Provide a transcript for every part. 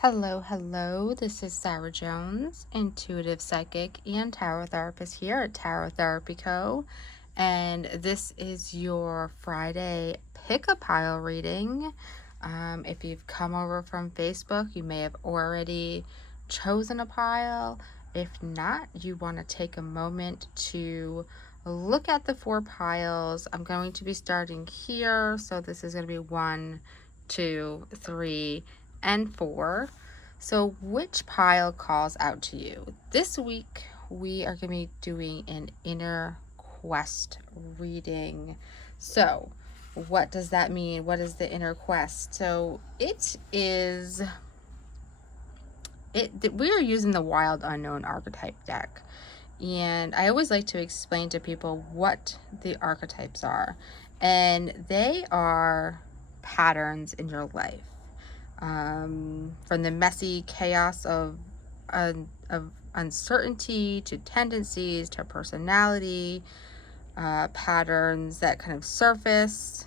Hello, hello. This is Sarah Jones, intuitive psychic and tarot therapist here at Tarot Therapy Co. And this is your Friday pick-a-pile reading. If you've come over from Facebook, you may have already chosen a pile. If not, you want to take a moment to look at the 4 piles. I'm going to be starting here. So this is going to be 1, 2, 3, and 4. So which pile calls out to you? This week we are going to be doing an inner quest reading. So what does that mean? What is the inner quest? So we are using the Wild Unknown archetype deck. And I always like to explain to people what the archetypes are. And they are patterns in your life. From the messy chaos of uncertainty to tendencies to personality patterns that kind of surface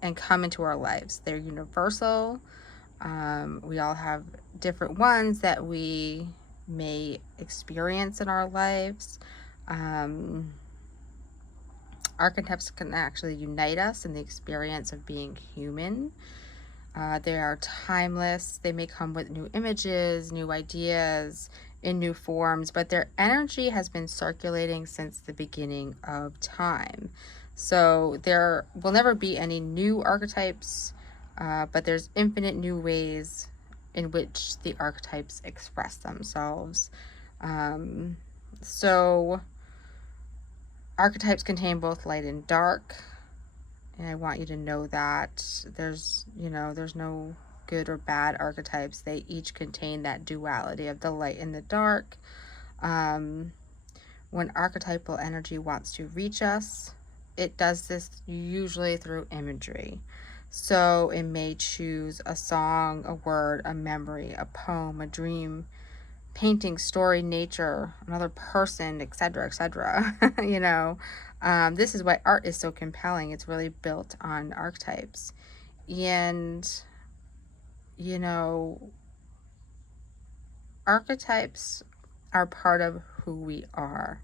and come into our lives. They're universal. We all have different ones that we may experience in our lives. Archetypes can actually unite us in the experience of being human. They are timeless. They may come with new images, new ideas, in new forms, but their energy has been circulating since the beginning of time. So there will never be any new archetypes, but there's infinite new ways in which the archetypes express themselves. So archetypes contain both light and dark. And I want you to know that there's no good or bad archetypes. They each contain that duality of the light and the dark. When archetypal energy wants to reach us, it does this usually through imagery. So it may choose a song, a word, a memory, a poem, a dream, painting, story, nature, another person, etc., etc. This is why art is so compelling. It's really built on archetypes. And archetypes are part of who we are.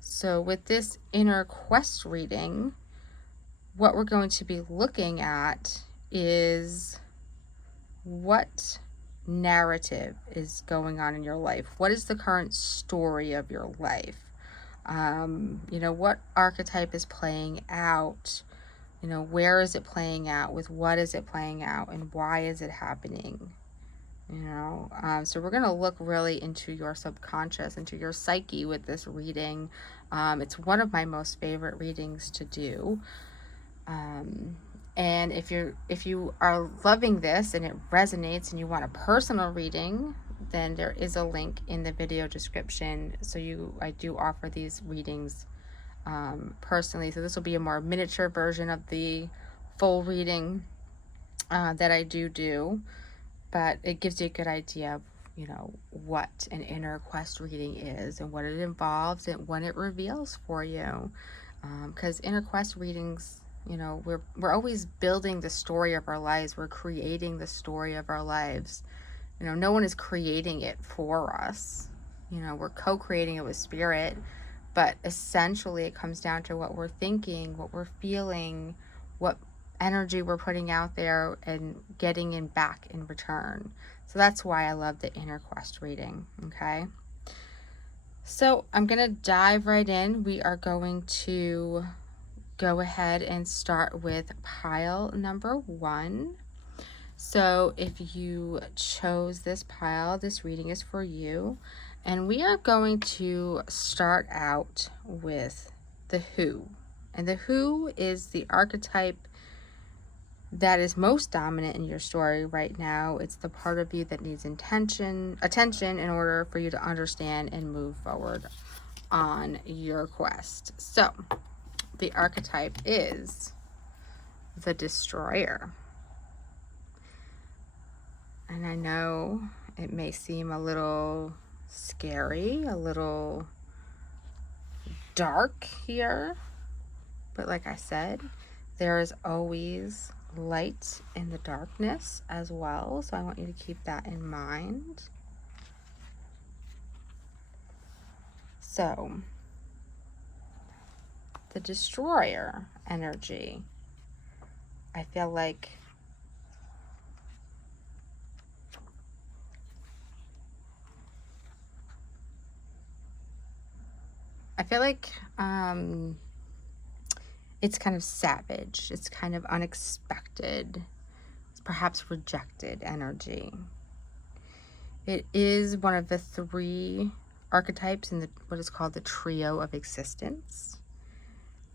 So with this inner quest reading, what we're going to be looking at is what narrative is going on in your life. What is the current story of your life? What archetype is playing out? Where is it playing out? With what is it playing out? And why is it happening? So we're going to look really into your subconscious, into your psyche with this reading. It's one of my most favorite readings to do. And if you are loving this and it resonates and you want a personal reading, then there is a link in the video description. So I do offer these readings personally. So this will be a more miniature version of the full reading that I do, but it gives you a good idea of what an inner quest reading is and what it involves and when it reveals for you. Because inner quest readings, we're always building the story of our lives. We're creating the story of our lives. No one is creating it for us. We're co-creating it with spirit, but essentially it comes down to what we're thinking, what we're feeling, what energy we're putting out there and getting in back in return. So that's why I love the inner quest reading. Okay. So I'm going to dive right in. We are going to go ahead and start with pile number 1. So if you chose this pile, this reading is for you. And we are going to start out with the Who. And the Who is the archetype that is most dominant in your story right now. It's the part of you that needs attention in order for you to understand and move forward on your quest. So the archetype is the Destroyer. And I know it may seem a little scary, a little dark here, but like I said, there is always light in the darkness as well. So I want you to keep that in mind. So the destroyer energy, I feel like it's kind of savage. It's kind of unexpected. It's perhaps rejected energy. It is one of the 3 archetypes in what is called the trio of existence.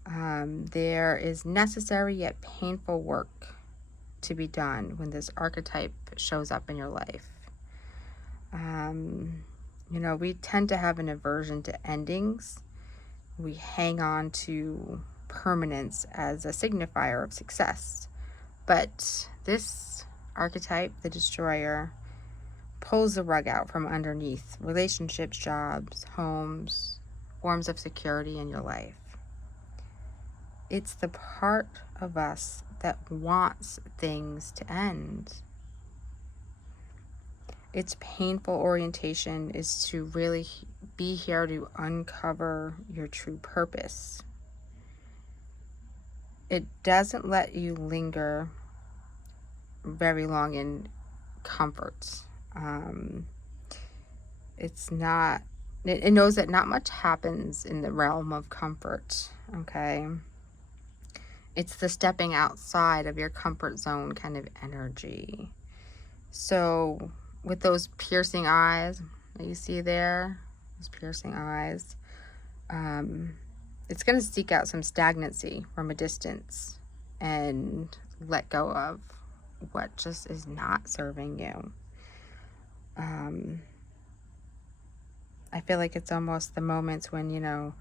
There is necessary yet painful work to be done when this archetype shows up in your life. You know, we tend to have an aversion to endings. We hang on to permanence as a signifier of success. But this archetype, the destroyer, pulls the rug out from underneath relationships, jobs, homes, forms of security in your life. It's the part of us that wants things to end. Its painful orientation is to really be here to uncover your true purpose. It doesn't let you linger very long in comfort. It knows that not much happens in the realm of comfort, okay? It's the stepping outside of your comfort zone kind of energy. So with those piercing eyes that you see there, those piercing eyes, it's going to seek out some stagnancy from a distance and let go of what just is not serving you. I feel like it's almost the moments when, you know,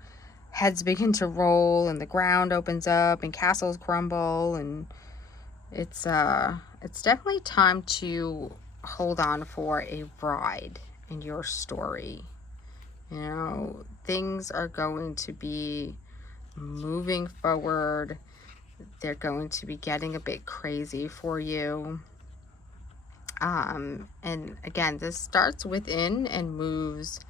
heads begin to roll and the ground opens up and castles crumble, and it's definitely time to hold on for a ride in your story. You know, things are going to be moving forward. They're going to be getting a bit crazy for you. And again, this starts within and moves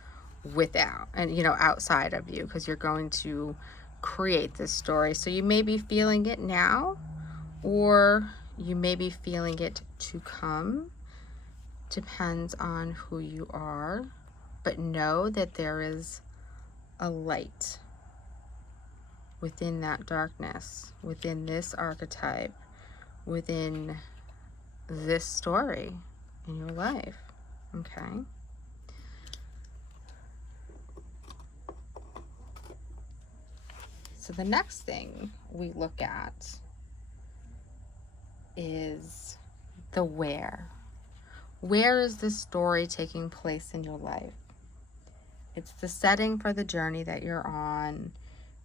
without, and you know, outside of you, because you're going to create this story. So you may be feeling it now, or you may be feeling it to come. Depends on who you are, but know that there is a light within that darkness, within this archetype, within this story in your life. Okay? So the next thing we look at is the where. Where is this story taking place in your life? It's the setting for the journey that you're on,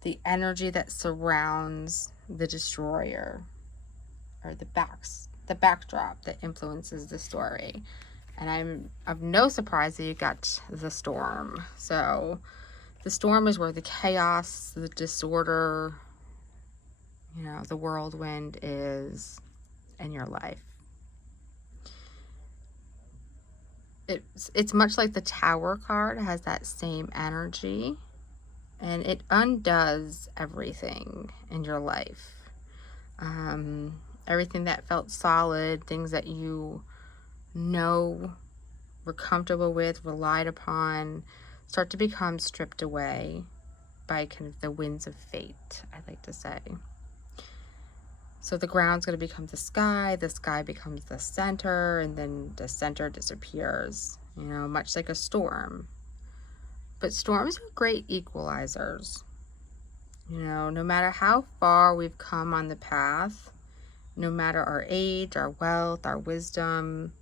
the energy that surrounds the destroyer, or the backdrop that influences the story. And I'm of no surprise that you got the storm. So the storm is where the chaos, the disorder, you know, the whirlwind is in your life. It's much like the Tower card. It has that same energy, and it undoes everything in your life. Everything that felt solid, things that you know were comfortable with, relied upon, start to become stripped away by kind of the winds of fate, I like to say. So the ground's going to become the sky becomes the center, and then the center disappears, you know, much like a storm. But storms are great equalizers. You know, no matter how far we've come on the path, no matter our age, our wealth, our wisdom,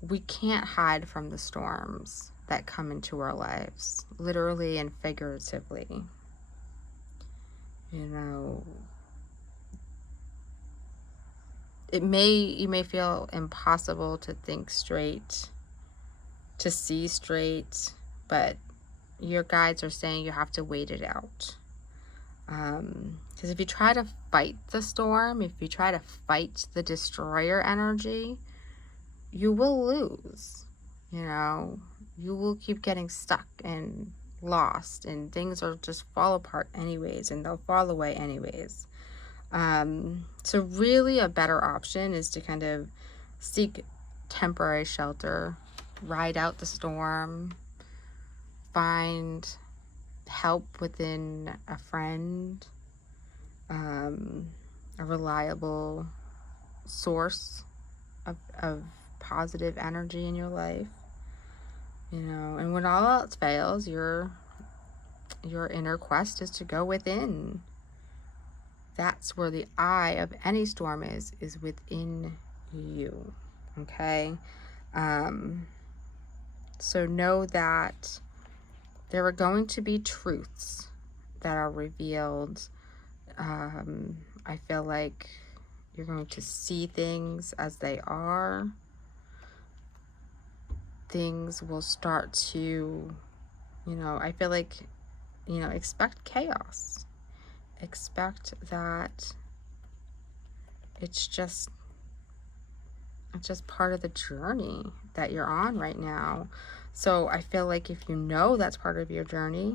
we can't hide from the storms that come into our lives, literally and figuratively. You know, you may feel impossible to think straight, to see straight, but your guides are saying you have to wait it out. Because if you try to fight the storm, if you try to fight the destroyer energy, you will lose. You know, you will keep getting stuck and lost, and things will just fall apart anyways, and they'll fall away anyways. So really a better option is to kind of seek temporary shelter, ride out the storm, find help within a friend, a reliable source of positive energy in your life, you know. And when all else fails, your inner quest is to go within. That's where the eye of any storm is within you. Okay. So know that there are going to be truths that are revealed. I feel like you're going to see things as they are. Things will start to, you know, I feel like, you know, expect chaos. Expect that it's just part of the journey that you're on right now. So I feel like if you know that's part of your journey,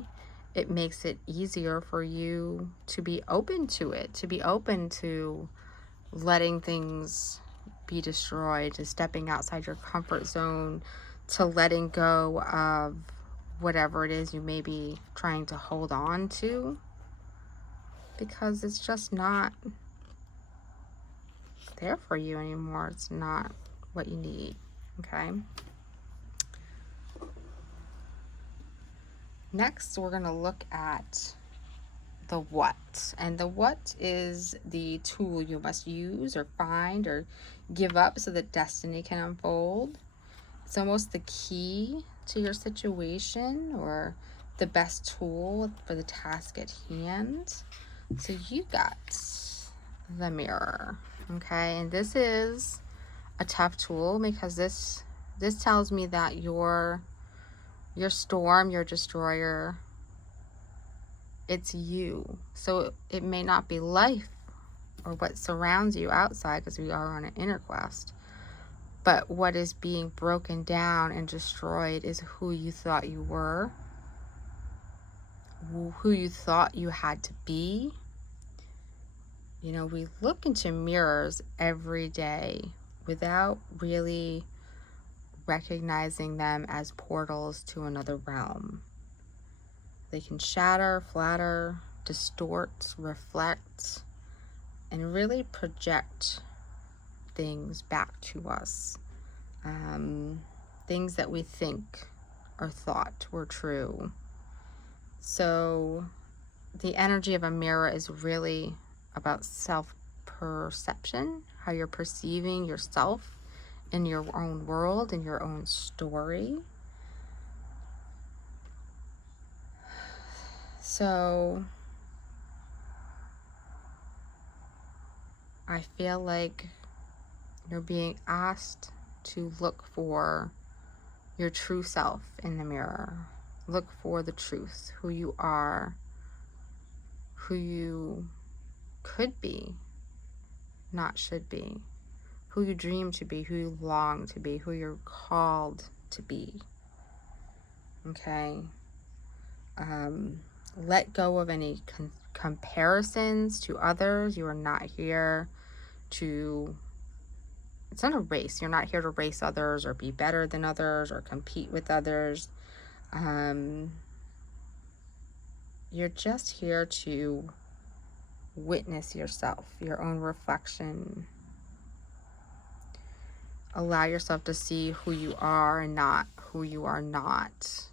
it makes it easier for you to be open to it, to be open to letting things be destroyed, to stepping outside your comfort zone, to letting go of whatever it is you may be trying to hold on to, because it's just not there for you anymore. It's not what you need. Okay. Next, we're going to look at the what. And the what is the tool you must use or find or give up so that destiny can unfold. It's almost the key to your situation or the best tool for the task at hand. So you got the mirror. Okay. And this is a tough tool because this tells me that your storm, your destroyer, it's you. So it may not be life or what surrounds you outside, because we are on an inner quest, but what is being broken down and destroyed is who you thought you were, who you thought you had to be. You know, we look into mirrors every day without really recognizing them as portals to another realm. They can shatter, flatter, distort, reflect, and really project things back to us. Things that we think or thought were true. So the energy of a mirror is really about self-perception, how you're perceiving yourself in your own world, in your own story. So I feel like you're being asked to look for your true self in the mirror. Look for the truth, who you are, who you could be, not should be, who you dream to be, who you long to be, who you're called to be. Okay? Let go of any comparisons to others. You are not here to, it's not a race. You're not here to race others or be better than others or compete with others. You're just here to witness yourself, your own reflection. Allow yourself to see who you are and not who you are not.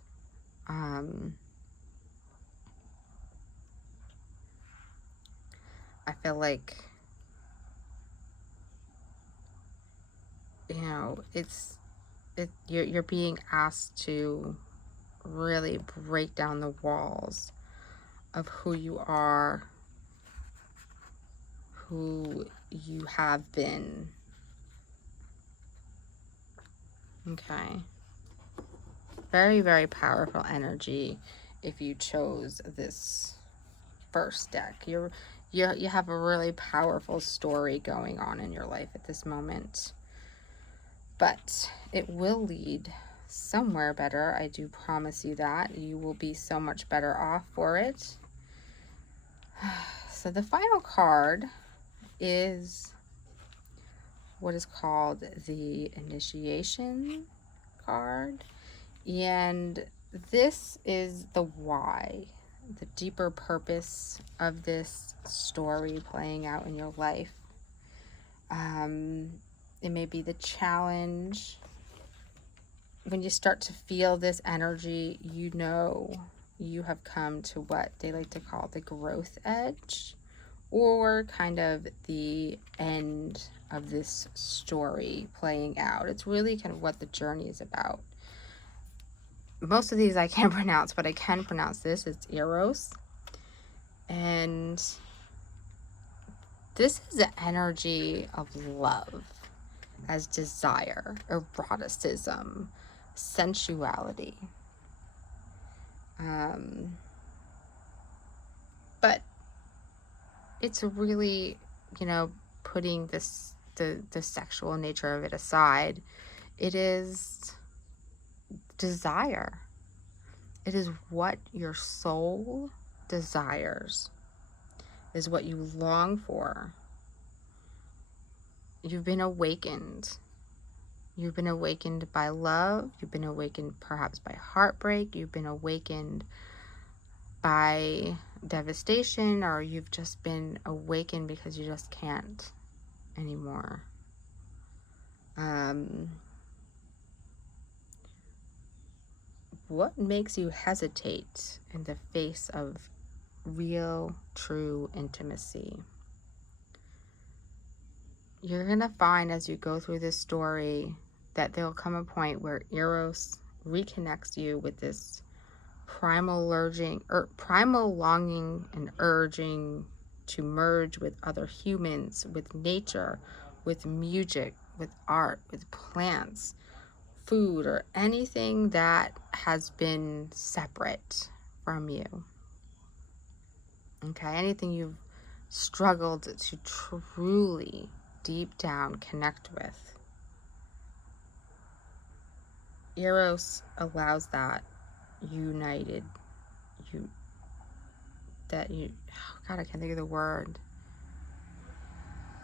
I feel like, you know, you're being asked to really break down the walls of who you are, who you have been. Okay. Very, very powerful energy if you chose this first deck. You have a really powerful story going on in your life at this moment. But it will lead somewhere better. I do promise you that. You will be so much better off for it. So the final card is what is called the initiation card. And this is the why, the deeper purpose of this story playing out in your life. It may be the challenge. When you start to feel this energy, you know you have come to what they like to call the growth edge, or kind of the end of this story playing out. It's really kind of what the journey is about. Most of these I can't pronounce, but I can pronounce this. It's Eros. And this is the energy of love as desire, eroticism, sensuality. But it's really, putting this the sexual nature of it aside. It is desire. It is what your soul desires, is what you long for. You've been awakened. You've been awakened by love. You've been awakened perhaps by heartbreak. You've been awakened by devastation, or you've just been awakened because you just can't anymore. What makes you hesitate in the face of real, true intimacy? You're going to find as you go through this story that there'll come a point where Eros reconnects you with this primal longing and urging to merge with other humans, with nature, with music, with art, with plants, food, or anything that has been separate from you. Okay, anything you've struggled to truly deep down connect with. Eros allows that united, I can't think of the word,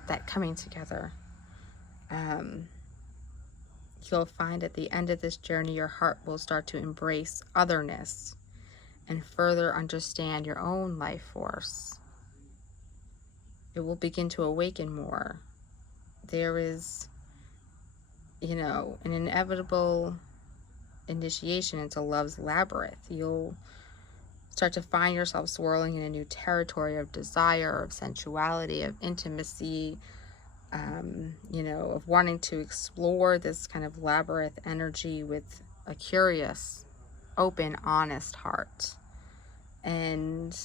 that coming together. You'll find at the end of this journey, your heart will start to embrace otherness and further understand your own life force. It will begin to awaken more. There is, an inevitable initiation into love's labyrinth. You'll start to find yourself swirling in a new territory of desire, of sensuality, of intimacy, of wanting to explore this kind of labyrinth energy with a curious, open, honest heart. And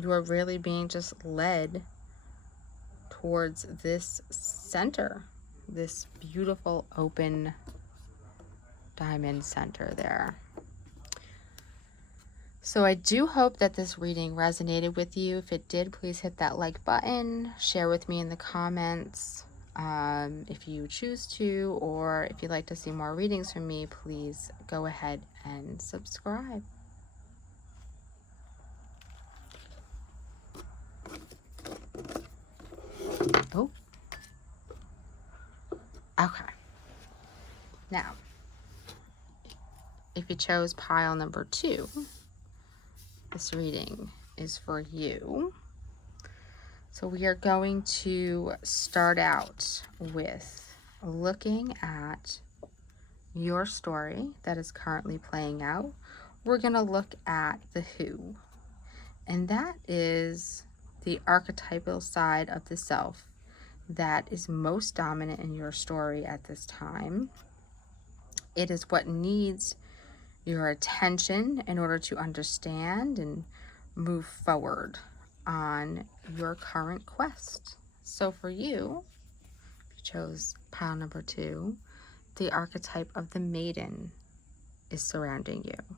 you are really being just led towards this center, this beautiful, open diamond center there. So I do hope that this reading resonated with you. If it did, please hit that like button, share with me in the comments if you choose to, or if you'd like to see more readings from me, please go ahead and subscribe. Oh, okay. Now, if you chose pile number 2, this reading is for you. So we are going to start out with looking at your story that is currently playing out. We're going to look at the who, and that is the archetypal side of the self that is most dominant in your story at this time. It is what needs your attention in order to understand and move forward on your current quest. So for you, if you chose pile number 2, the archetype of the maiden is surrounding you.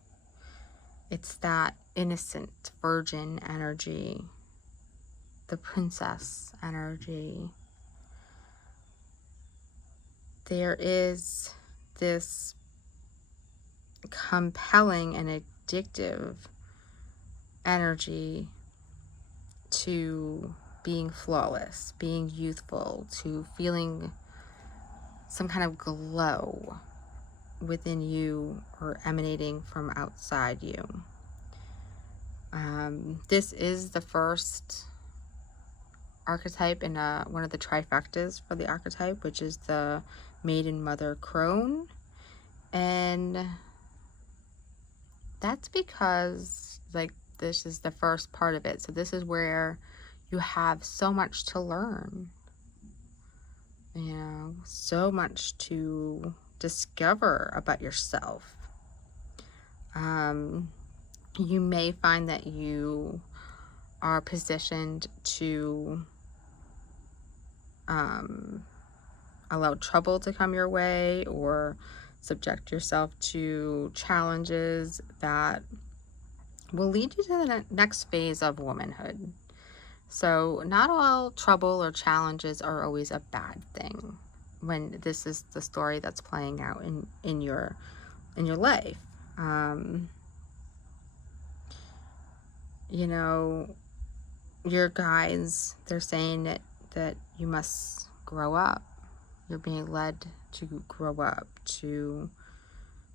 It's that innocent virgin energy, the princess energy. There is this compelling and addictive energy to being flawless, being youthful, to feeling some kind of glow within you or emanating from outside you. This is the first archetype in one of the trifectas for the archetype, which is the maiden mother crone. And that's because, like, this is the first part of it. So this is where you have so much to learn, you know, so much to discover about yourself. You may find that you are positioned to allow trouble to come your way, or subject yourself to challenges that will lead you to the next phase of womanhood. So not all trouble or challenges are always a bad thing when this is the story that's playing out in your life. You know, your guides, they're saying that you must grow up. You're being led to grow up, to,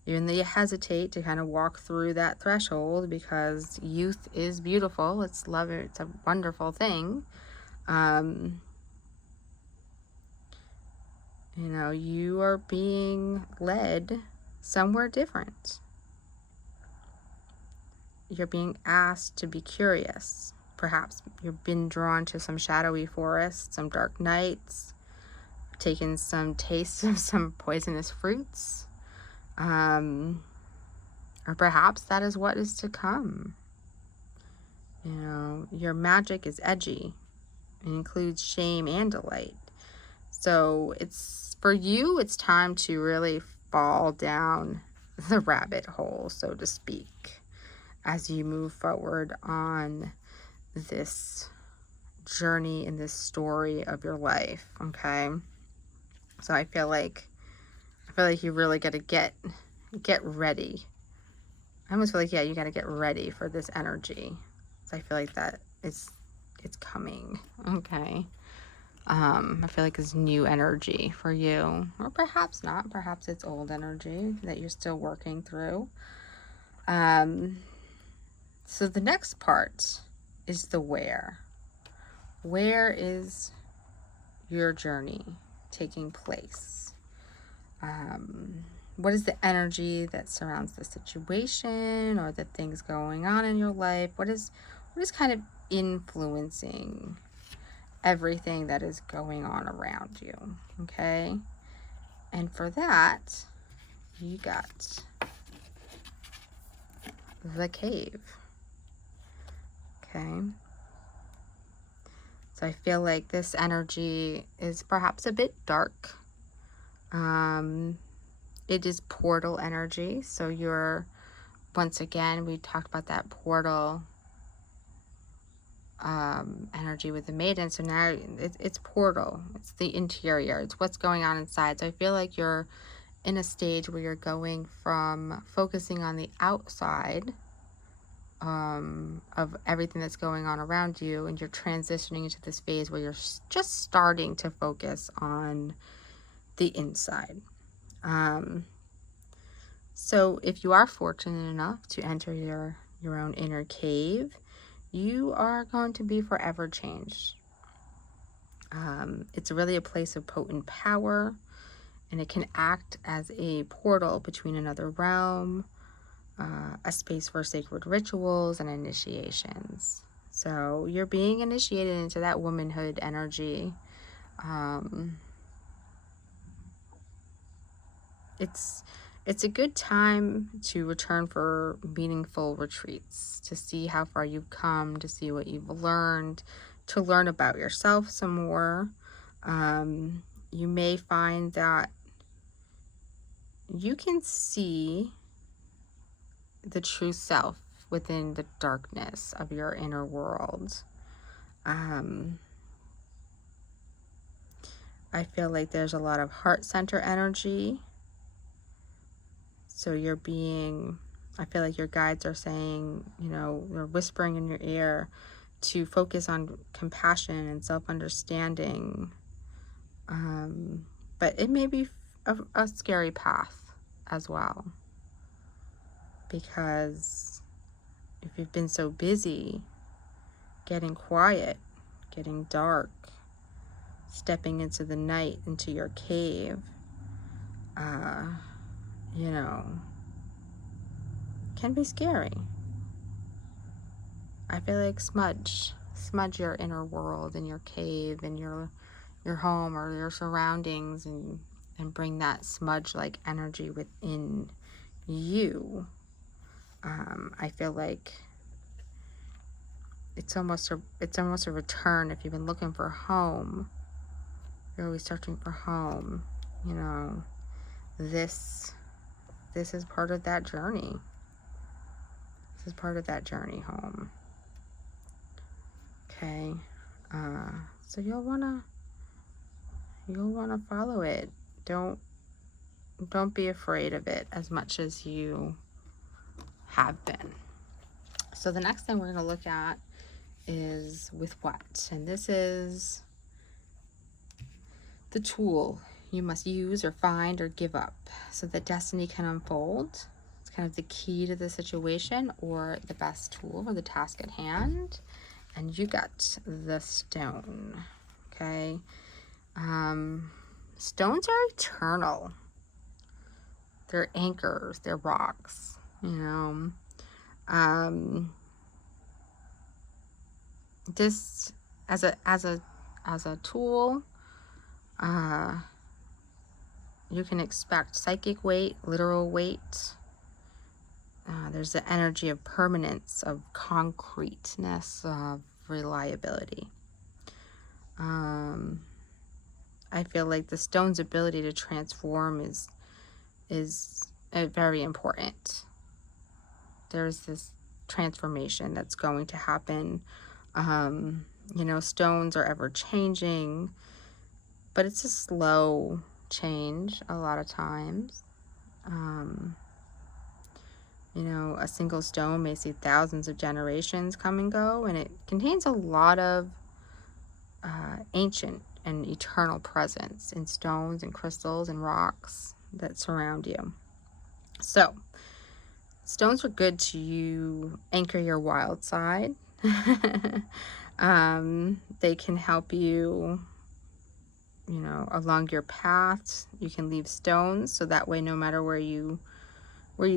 even though you hesitate to kind of walk through that threshold, because youth is beautiful. It's love. It's a wonderful thing. You know, you are being led somewhere different. You're being asked to be curious. Perhaps you've been drawn to some shadowy forests, some dark nights, taken some tastes of some poisonous fruits. Or perhaps that is what is to come. You know, your magic is edgy. It includes shame and delight. So it's, for you, it's time to really fall down the rabbit hole, so to speak, as you move forward on this journey in this story of your life. Okay. So I feel like you really got to get ready. I almost feel like, yeah, you got to get ready for this energy. So I feel like it's coming. Okay. I feel like it's new energy for you, or perhaps not. Perhaps it's old energy that you're still working through. So the next part is the where. Where is your journey taking place? What is the energy that surrounds the situation or the things going on in your life? What is kind of influencing everything that is going on around you? Okay. And for that, you got the cave. Okay. So I feel like this energy is perhaps a bit dark. It is portal energy. So you're, once again, we talked about that portal energy with the maiden. So now it's portal. It's the interior. It's what's going on inside. So I feel like you're in a stage where you're going from focusing on the outside of everything that's going on around you, and you're transitioning into this phase where you're just starting to focus on the inside. So if you are fortunate enough to enter your own inner cave, you are going to be forever changed. It's really a place of potent power, and it can act as a portal between another realm, a space for sacred rituals and initiations. So you're being initiated into that womanhood energy. It's a good time to return for meaningful retreats, to see how far you've come, to see what you've learned, to learn about yourself some more. You may find that you can see the true self within the darkness of your inner world. I feel like there's a lot of heart center energy. So I feel like your guides are saying, they're whispering in your ear to focus on compassion and self-understanding. But it may be a scary path as well. Because if you've been so busy getting quiet, getting dark, stepping into the night, into your cave, can be scary. I feel like smudge your inner world and your cave and your home or your surroundings, and bring that smudge-like energy within you. I feel like it's almost a return. If you've been looking for a home, you're always searching for home, this is part of that journey. This is part of that journey home. Okay. So you'll wanna follow it. Don't be afraid of it as much as you have been. So the next thing we're gonna look at is with what? And this is the tool you must use or find or give up so that destiny can unfold. It's kind of the key to the situation or the best tool for the task at hand. And you got the stone. Okay. Stones are eternal. They're anchors, they're rocks, this as a tool, you can expect psychic weight, literal weight. There's the energy of permanence, of concreteness, of reliability. I feel like the stone's ability to transform is very important. There's this transformation that's going to happen. Stones are ever changing, but it's a slow change a lot of times. A single stone may see thousands of generations come and go, and it contains a lot of ancient and eternal presence in stones and crystals and rocks that surround you. So, stones are good to anchor your wild side. They can help you, along your paths. You can leave stones, so that way no matter where you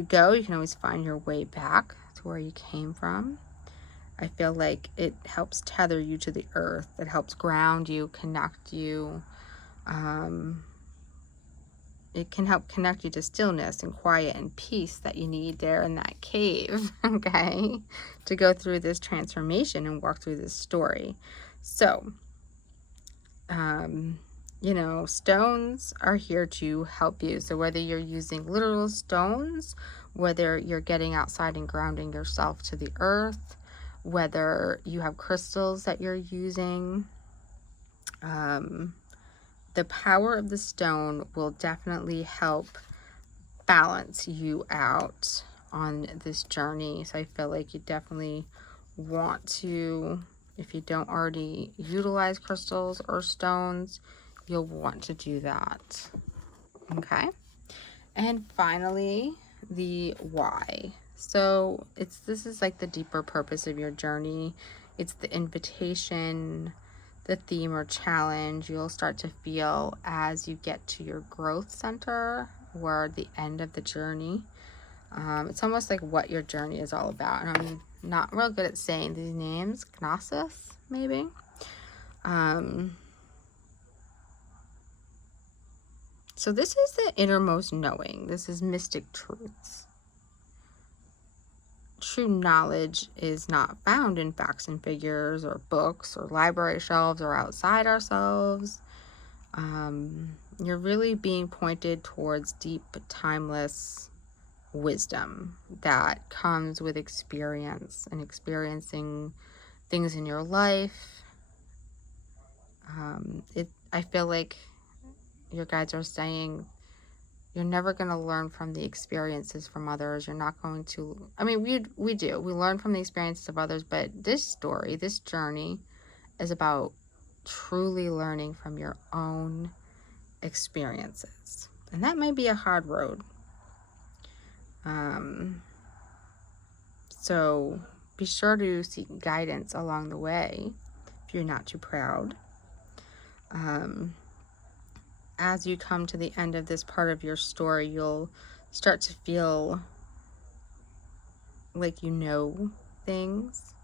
go, you can always find your way back to where you came from. I feel like it helps tether you to the earth. It helps ground you, connect you. It can help connect you to stillness and quiet and peace that you need there in that cave, okay, to go through this transformation and walk through this story. So, stones are here to help you. So whether you're using literal stones, whether you're getting outside and grounding yourself to the earth, whether you have crystals that you're using, the power of the stone will definitely help balance you out on this journey. So I feel like you definitely want to, if you don't already utilize crystals or stones, you'll want to do that. Okay. And finally, the why. So this is like the deeper purpose of your journey. It's the invitation, the theme or challenge you'll start to feel as you get to your growth center or the end of the journey. It's almost like what your journey is all about. And I'm not real good at saying these names. Gnosis, maybe. So this is the innermost knowing. This is mystic truths. True knowledge is not found in facts and figures or books or library shelves or outside ourselves. You're really being pointed towards deep, timeless wisdom that comes with experience and experiencing things in your life. I feel like your guides are saying you're never going to learn from the experiences from others. You're not going to, I mean, we do. We learn from the experiences of others, but this story, this journey is about truly learning from your own experiences. And that may be a hard road. So be sure to seek guidance along the way if you're not too proud. As you come to the end of this part of your story, you'll start to feel like you know things.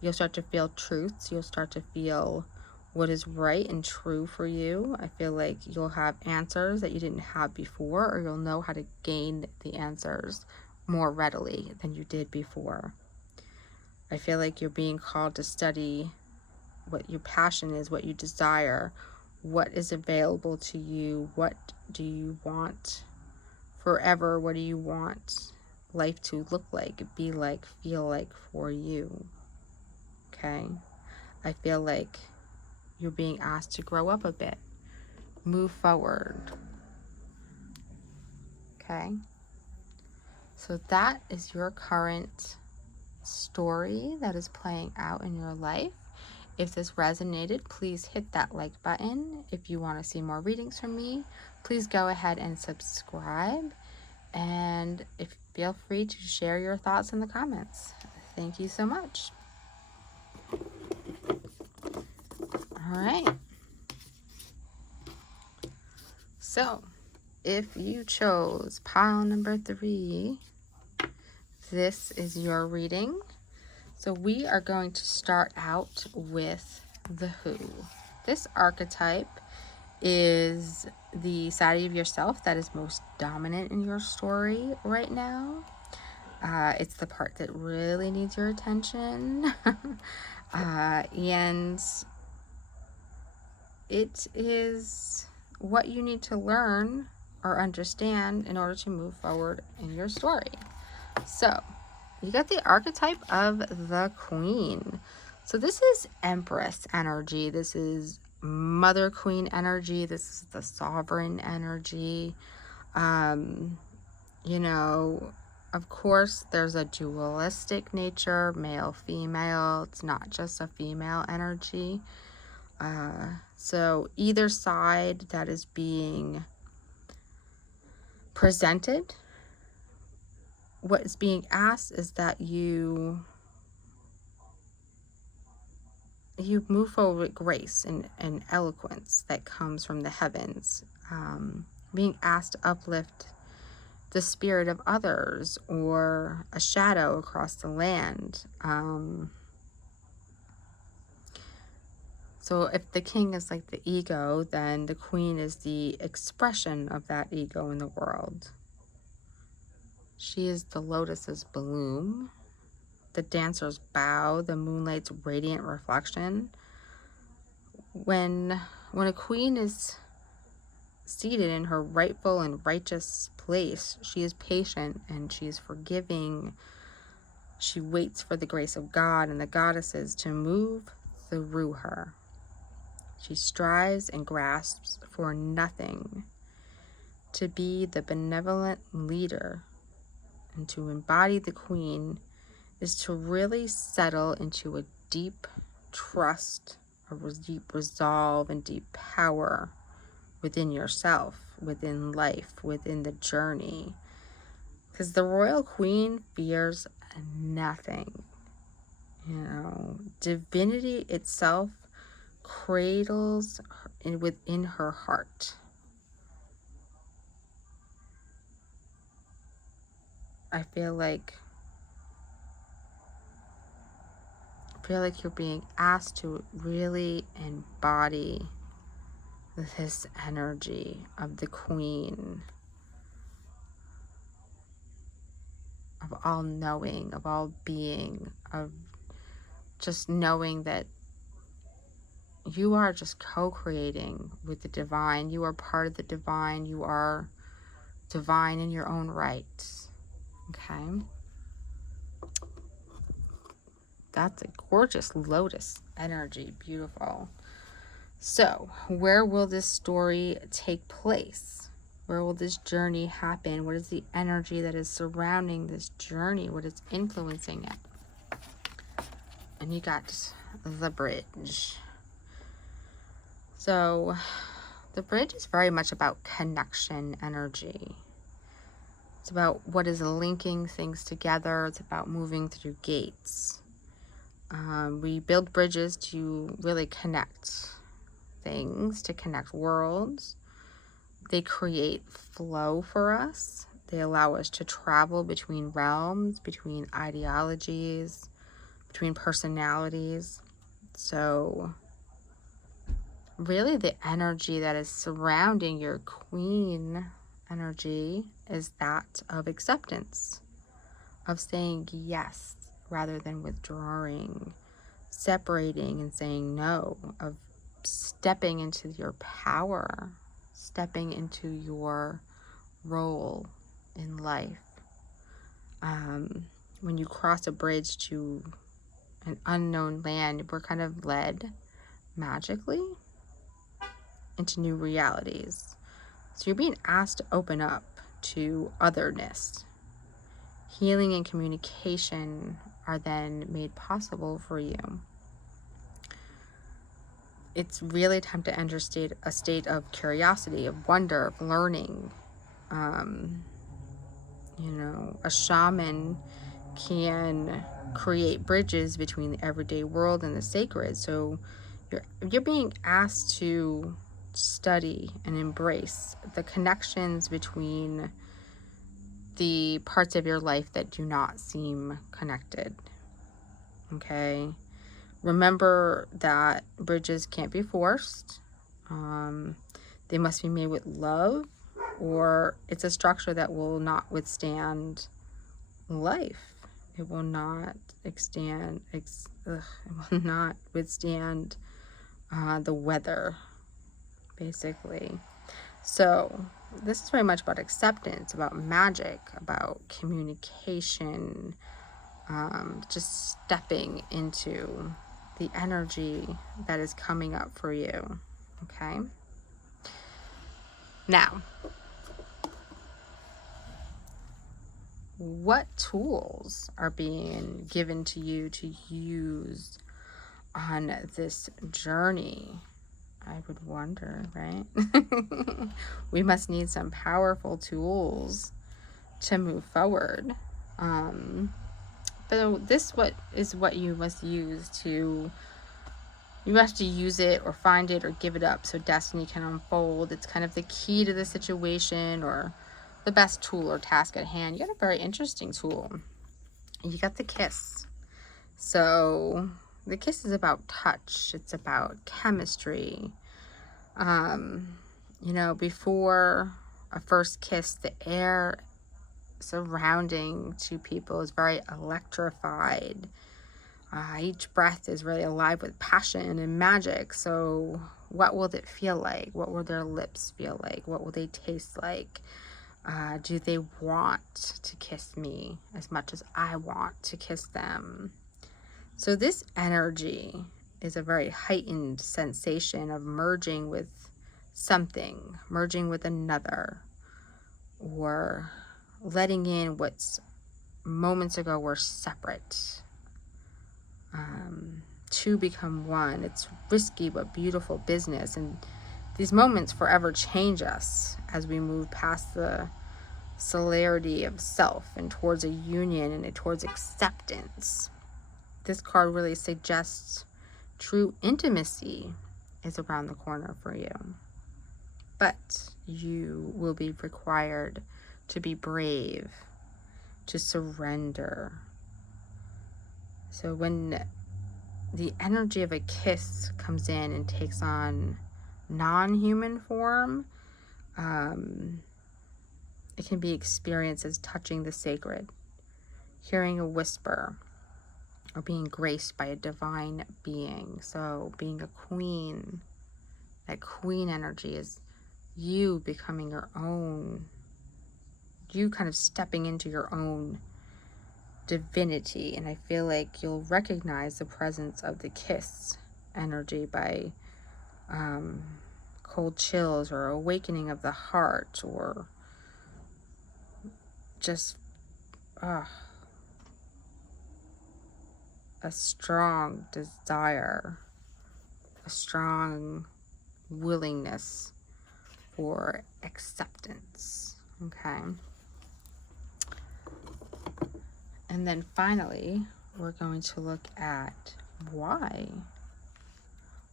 You'll start to feel truths. You'll start to feel what is right and true for you. I feel like you'll have answers that you didn't have before, or you'll know how to gain the answers more readily than you did before. I feel like you're being called to study what your passion is, what you desire, what is available to you, what do you want forever, what do you want life to look like, be like, feel like for you. Okay? I feel like you're being asked to grow up a bit, move forward. Okay? So that is your current story that is playing out in your life. If this resonated, please hit that like button. If you want to see more readings from me, please go ahead and subscribe. And feel free to share your thoughts in the comments. Thank you so much. All right. So, if you chose pile number 3, this is your reading. So we are going to start out with the Who. This archetype is the side of yourself that is most dominant in your story right now. It's the part that really needs your attention. And it is what you need to learn or understand in order to move forward in your story. So, you got the archetype of the Queen. So this is Empress energy. This is Mother Queen energy. This is the sovereign energy. You know, of course, there's a dualistic nature, male, female. It's not just a female energy. So either side that is being presented, what is being asked is that you move forward with grace and eloquence that comes from the heavens, being asked to uplift the spirit of others or a shadow across the land. So if the king is like the ego, then the queen is the expression of that ego in the world. She is the lotus's bloom, the dancer's bow, the moonlight's radiant reflection. When a queen is seated in her rightful and righteous place, she is patient and she is forgiving. She waits for the grace of God and the goddesses to move through her. She strives and grasps for nothing. To be the benevolent leader and to embody the queen is to really settle into a deep trust, a deep resolve, and deep power within yourself, within life, within the journey. Because the royal queen fears nothing. You know, divinity itself cradles within her heart. I feel like you're being asked to really embody this energy of the queen, of all knowing, of all being, of just knowing that you are just co-creating with the divine. You are part of the divine. You are divine in your own right. Okay. That's a gorgeous lotus energy. Beautiful. So, where will this story take place? Where will this journey happen? What is the energy that is surrounding this journey? What is influencing it? And you got the bridge. So, the bridge is very much about connection energy. It's about what is linking things together. It's about moving through gates. We build bridges to really connect things, to connect worlds. They create flow for us. They allow us to travel between realms, between ideologies, between personalities. So really the energy that is surrounding your queen energy is that of acceptance, of saying yes rather than withdrawing, separating and saying no, of stepping into your power, stepping into your role in life. When you cross a bridge to an unknown land, we're kind of led magically into new realities. So you're being asked to open up to otherness. Healing and communication are then made possible for you. It's really time to enter a state of curiosity, of wonder, of learning. A shaman can create bridges between the everyday world and the sacred. So you're being asked to study and embrace the connections between the parts of your life that do not seem connected. Okay? Remember that bridges can't be forced. They must be made with love, or it's a structure that will not withstand life. It will not withstand the weather, basically. So this is very much about acceptance, about magic, about communication, just stepping into the energy that is coming up for you. Okay. Now, what tools are being given to you to use on this journey? I would wonder, right? We must need some powerful tools to move forward. But this is what you must use to, you have to use it or find it or give it up so destiny can unfold. It's kind of the key to the situation or the best tool or task at hand. You got a very interesting tool. You got the kiss. So the kiss is about touch. It's about chemistry. Before a first kiss, the air surrounding two people is very electrified. Each breath is really alive with passion and magic. So what will it feel like? What will their lips feel like? What will they taste like? Do they want to kiss me as much as I want to kiss them? So this energy is a very heightened sensation of merging with something, merging with another, or letting in what's moments ago were separate. Two become one. It's risky but beautiful business, and these moments forever change us as we move past the celerity of self and towards a union and towards acceptance. This card really suggests true intimacy is around the corner for you. But you will be required to be brave, to surrender. So when the energy of a kiss comes in and takes on non-human form, it can be experienced as touching the sacred, hearing a whisper, or being graced by a divine being. So being a queen, that queen energy is you becoming your own you kind of stepping into your own divinity. And I feel like you'll recognize the presence of the kiss energy by cold chills or awakening of the heart, or just a strong desire, a strong willingness for acceptance. Okay. And then finally, we're going to look at why.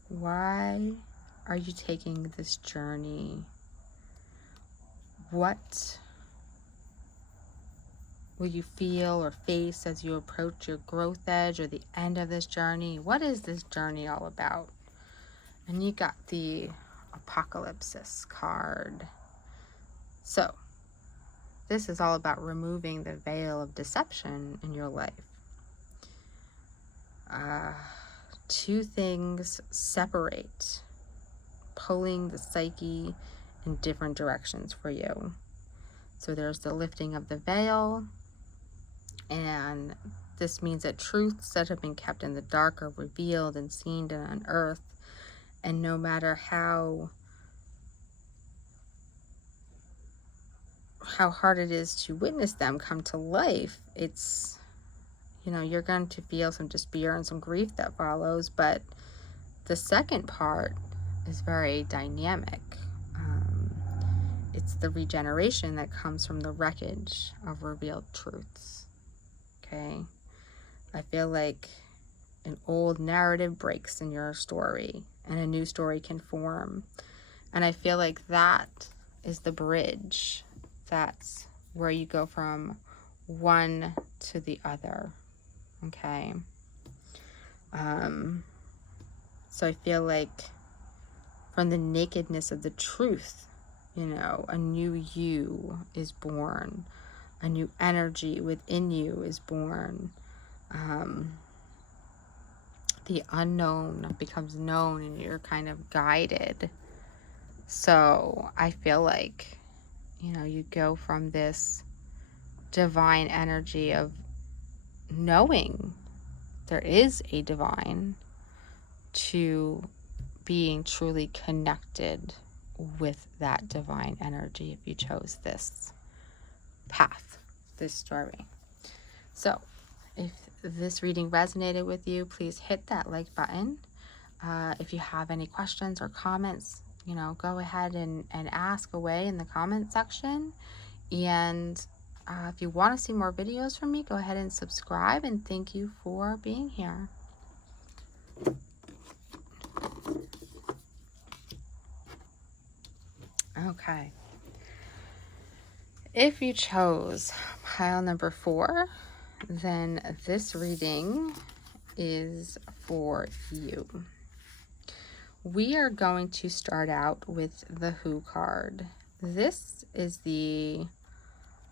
Why are you taking this journey? What will you feel or face as you approach your growth edge or the end of this journey? What is this journey all about? And you got the Apocalypse card. So, this is all about removing the veil of deception in your life. Two things separate, pulling the psyche in different directions for you. So there's the lifting of the veil, and this means that truths that have been kept in the dark are revealed and seen and unearthed. And no matter how hard it is to witness them come to life, it's, you're going to feel some despair and some grief that follows. But the second part is very dynamic. It's the regeneration that comes from the wreckage of revealed truths. Okay? I feel like an old narrative breaks in your story and a new story can form. And I feel like that is the bridge. That's where you go from one to the other. Okay? So I feel like from the nakedness of the truth, a new you is born. A new energy within you is born. The unknown becomes known and you're kind of guided. So I feel like, you go from this divine energy of knowing there is a divine to being truly connected with that divine energy if you chose this path, this story. So if this reading resonated with you, please hit that like button. If you have any questions or comments, go ahead and ask away in the comment section. And if you want to see more videos from me, go ahead and subscribe, and thank you for being here. Okay. If you chose pile number 4, then this reading is for you. We are going to start out with the Who card. This is the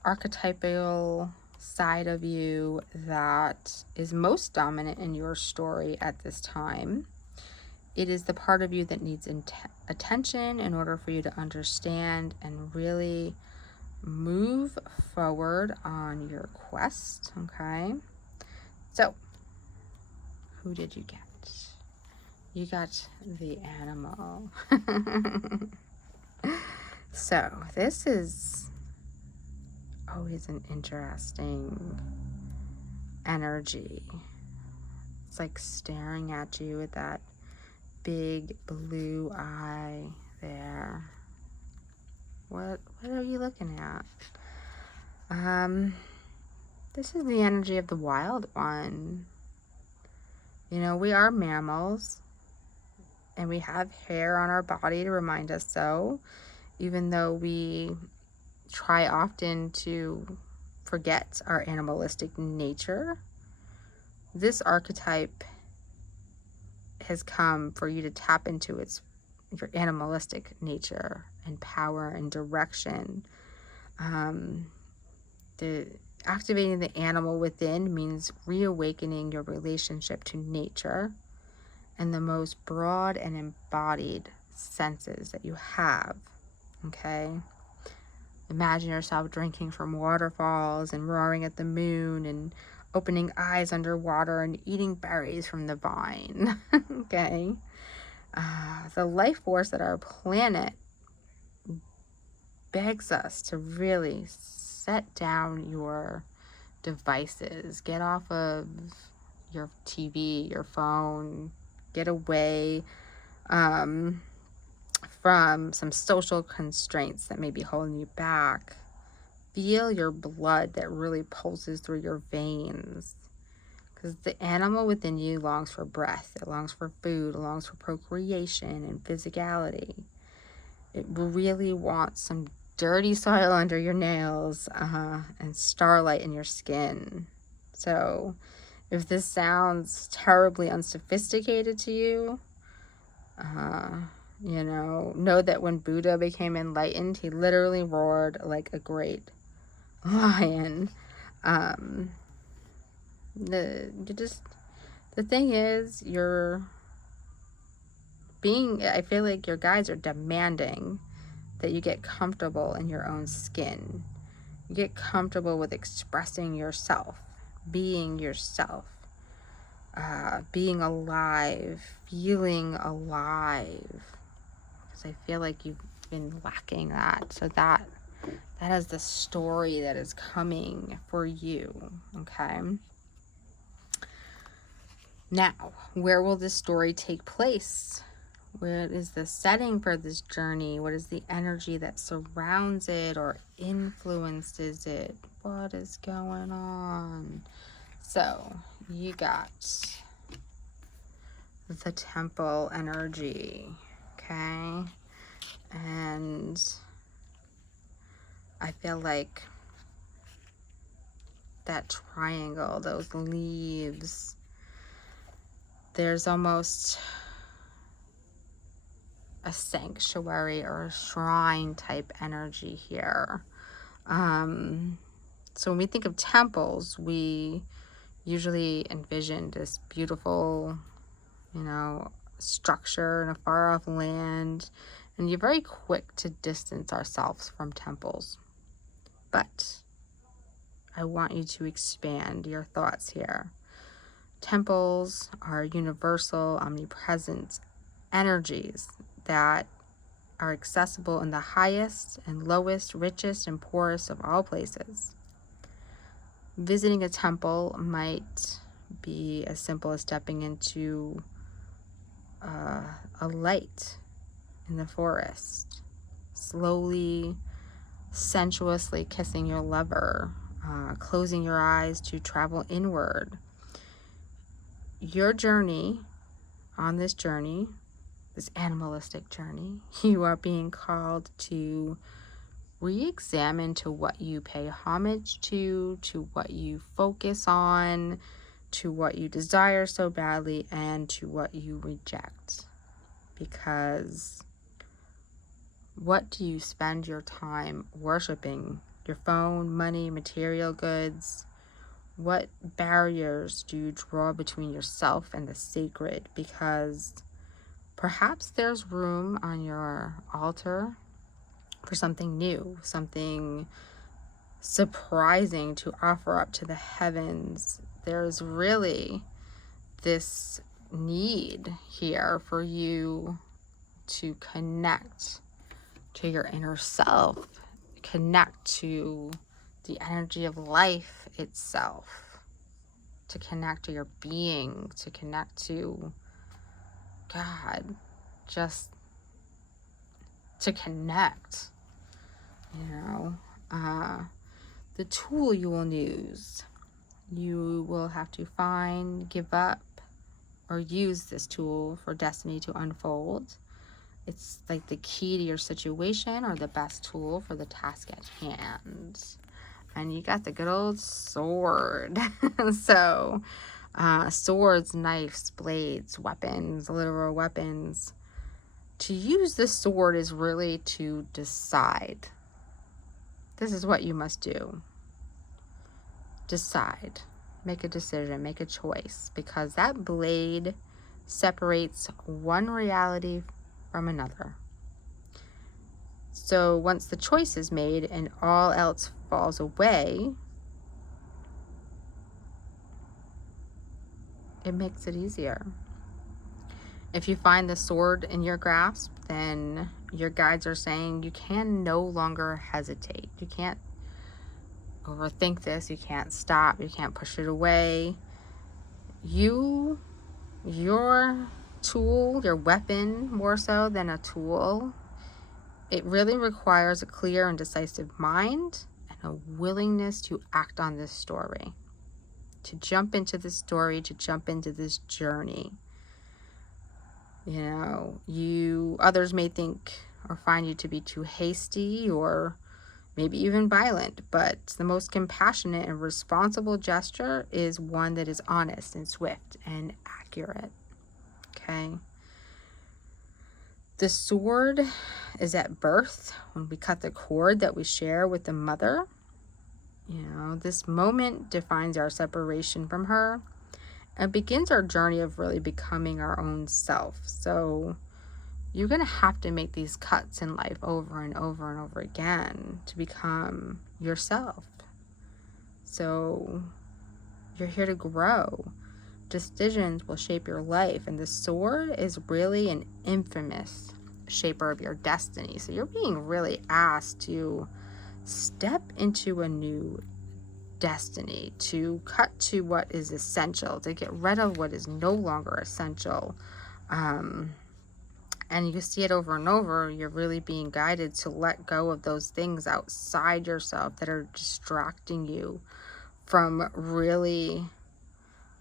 archetypal side of you that is most dominant in your story at this time. It is the part of you that needs attention in order for you to understand and really move forward on your quest. Okay, so who did you get? You got the Animal. So this is always an interesting energy. It's like staring at you with that big blue eye there. What are you looking at? This is the energy of the wild one. We are mammals, and we have hair on our body to remind us so, even though we try often to forget our animalistic nature. This archetype has come for you to tap into your animalistic nature and power and direction. Activating the animal within means reawakening your relationship to nature and the most broad and embodied senses that you have. Okay? Imagine yourself drinking from waterfalls and roaring at the moon and opening eyes underwater and eating berries from the vine. Okay? The life force at our planet begs us to really set down your devices. Get off of your TV, your phone. Get away from some social constraints that may be holding you back. Feel your blood that really pulses through your veins. Because the animal within you longs for breath. It longs for food. It longs for procreation and physicality. It really wants some dirty soil under your nails and starlight in your skin. So if this sounds terribly unsophisticated to you, know that when Buddha became enlightened, he literally roared like a great lion. The thing is, I feel like your guides are demanding that you get comfortable in your own skin. You get comfortable with expressing yourself, being yourself, being alive, feeling alive. Because I feel like you've been lacking that. So that is the story that is coming for you, okay? Now, where will this story take place? What is the setting for this journey? What is the energy that surrounds it or influences it? What is going on? So, you got the temple energy, okay? And I feel like that triangle, those leaves, there's almost a sanctuary or a shrine type energy here. So when we think of temples, we usually envision this beautiful, structure in a far off land, and you're very quick to distance ourselves from temples. But I want you to expand your thoughts here. Temples are universal, omnipresent energies that are accessible in the highest and lowest, richest and poorest of all places. Visiting a temple might be as simple as stepping into a light in the forest, slowly, sensuously kissing your lover, closing your eyes to travel inward. Your journey, this animalistic journey, you are being called to re-examine to what you pay homage to what you focus on, to what you desire so badly, and to what you reject. Because what do you spend your time worshiping? Your phone, money, material goods? What barriers do you draw between yourself and the sacred? Because perhaps there's room on your altar for something new, something surprising to offer up to the heavens. There's really this need here for you to connect to your inner self, connect to the energy of life itself, to connect to your being, to connect to God, just to connect, the tool you will use. You will have to find, give up, or use this tool for destiny to unfold. It's like the key to your situation or the best tool for the task at hand. And you got the good old sword. So, swords, knives, blades, weapons, literal weapons. To use this sword is really to decide. This is what you must do. Decide. Make a decision. Make a choice. Because that blade separates one reality from another. So once the choice is made and all else falls away, it makes it easier. If you find the sword in your grasp, then your guides are saying you can no longer hesitate. You can't overthink this. You can't stop. You can't push it away. Your tool, your weapon, more so than a tool, it really requires a clear and decisive mind and a willingness to act on this story, to jump into this story, to jump into this journey. You know, others may think or find you to be too hasty or maybe even violent, but the most compassionate and responsible gesture is one that is honest and swift and accurate. Okay? The sword is at birth when we cut the cord that we share with the mother. You know, this moment defines our separation from her and begins our journey of really becoming our own self. So you're going to have to make these cuts in life over and over and over again to become yourself. So you're here to grow. Decisions will shape your life, and the sword is really an infamous shaper of your destiny. So you're being really asked to step into a new destiny, to cut to what is essential, to get rid of what is no longer essential. And you see it over and over. You're really being guided to let go of those things outside yourself that are distracting you from really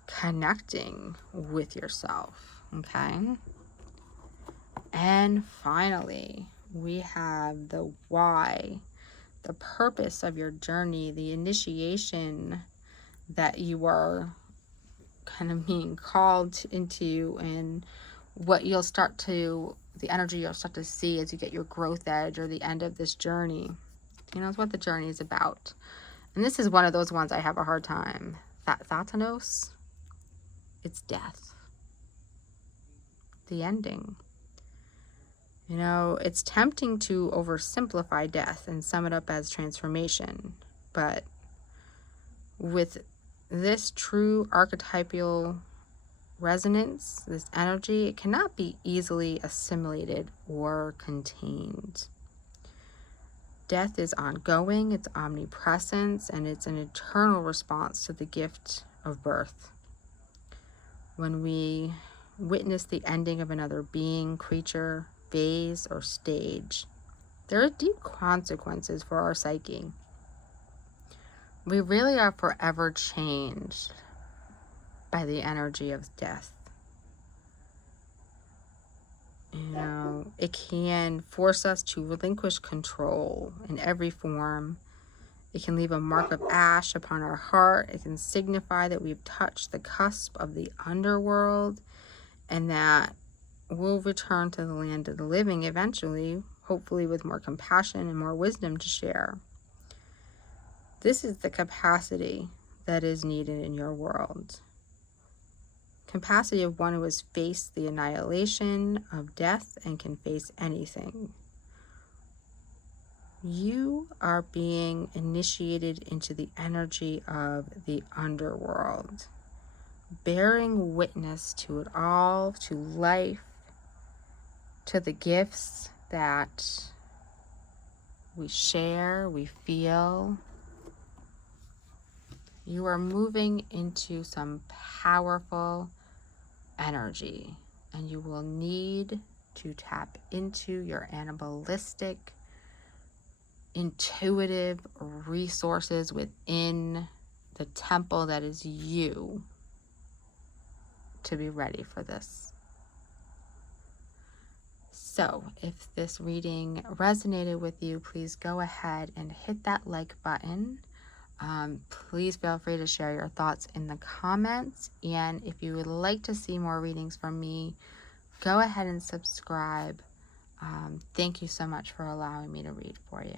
connecting with yourself. Okay? And finally, we have the why, the purpose of your journey, the initiation that you are kind of being called into, and what you'll start to, the energy you'll start to see as you get your growth edge or the end of this journey. You know, it's what the journey is about. And this is one of those ones I have a hard time. Thanatos, it's death. The ending. You know, it's tempting to oversimplify death and sum it up as transformation. But with this true archetypal resonance, this energy, it cannot be easily assimilated or contained. Death is ongoing, it's omnipresent, and it's an eternal response to the gift of birth. When we witness the ending of another being, creature, phase, or stage, there are deep consequences for our psyche. We really are forever changed by the energy of death. You know, it can force us to relinquish control in every form. It can leave a mark of ash upon our heart. It can signify that we've touched the cusp of the underworld and that we'll return to the land of the living eventually, hopefully with more compassion and more wisdom to share. This is the capacity that is needed in your world. Capacity of one who has faced the annihilation of death and can face anything. You are being initiated into the energy of the underworld, bearing witness to it all, to life, to the gifts that we share, we feel. You are moving into some powerful energy, and you will need to tap into your animalistic, intuitive resources within the temple that is you to be ready for this. So if this reading resonated with you, please go ahead and hit that like button. Please feel free to share your thoughts in the comments. And if you would like to see more readings from me, go ahead and subscribe. Thank you so much for allowing me to read for you.